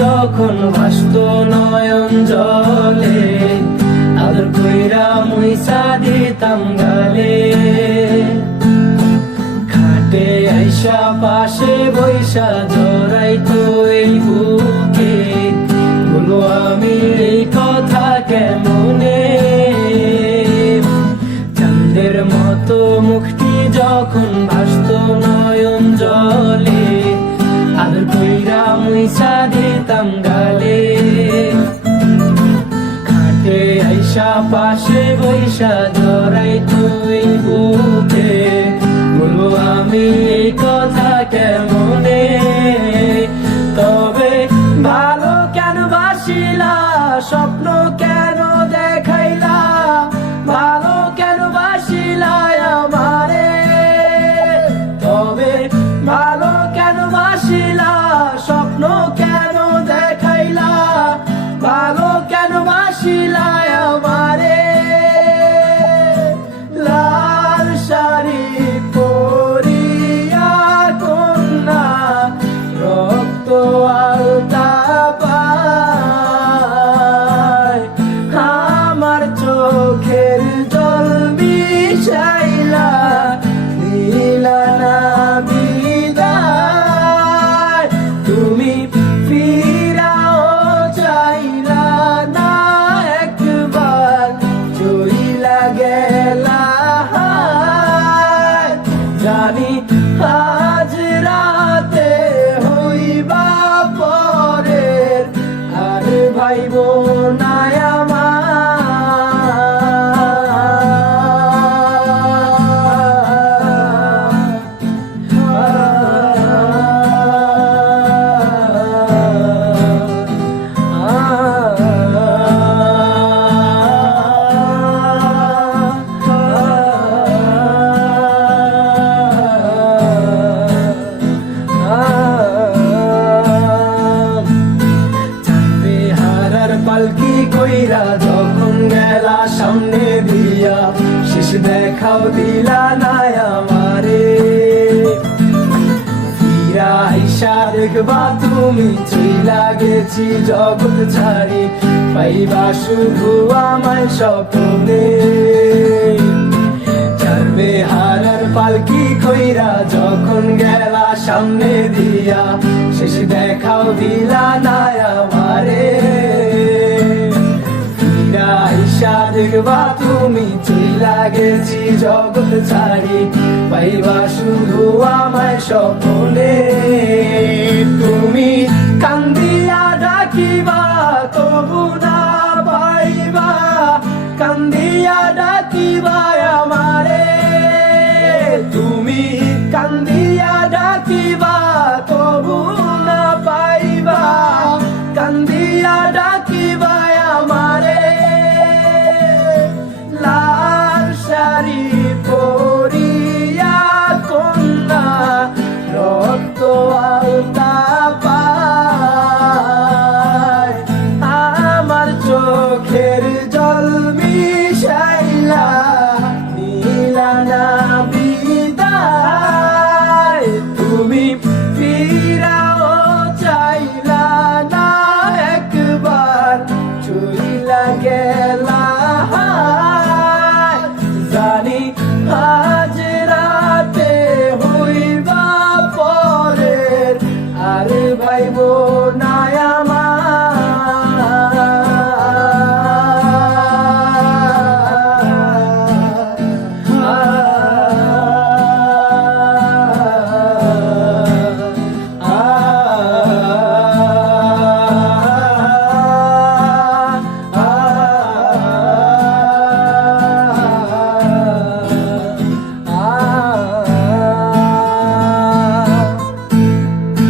যখন ভাসত নয়ন জলে, আদর কইরা মুইসা দিতাম গালে। খাটে আইসা পাশে বৈশা জড়াইতো এই বুকে, বলো আমি এই কথা কেমনে। চাঁদের মতো মুখটি যখন ভাসত নয়ন জলে, আদর কইরা মুইসা দিতাম গালে। খাটে আইসা পাশে বৈশা জড়াইতো এই বুকে, বলবো আমি এই কথা কেমনে। তবে ভালো কেন বাসিলা, স্বপ্ন কেন দেখাইলা, ভালো কেন বাসিলা আমারে। তবে ভালো কেন বাসিলা, স্বপ্ন কেন দেখাইলা, ভালো কেন বাসিলা আমারে। লাল শাড়ি পরিয়া কন্যা রক্ত আলতা পায়, আমার চোখের জল বিষাইলা দিলা না বিদায়। তুমি ফিরাও চাইলা না একবার, চইলা গেলা। জানি আজ রাতে হইবা পরের, আর ভাইব না পালকি কইরা যখন গেলা সামনে দিয়া, শেষ দেখাও দিলা না আমারে। ফিরা আইসা দেখবা তুমি চইলা গেছি জগৎ ছাড়ি, পাইবা শুধু আমায় স্বপ্নে। চারবে হারার পালকি কইরা যখন গেলা সামনে দিয়া, শেষ দেখাও দিলা না আমারে। আইসা দেখবা তুমি চইলা গেছি জগৎ ছাড়ি, পাইবা শুধু আমায় স্বপ্নে।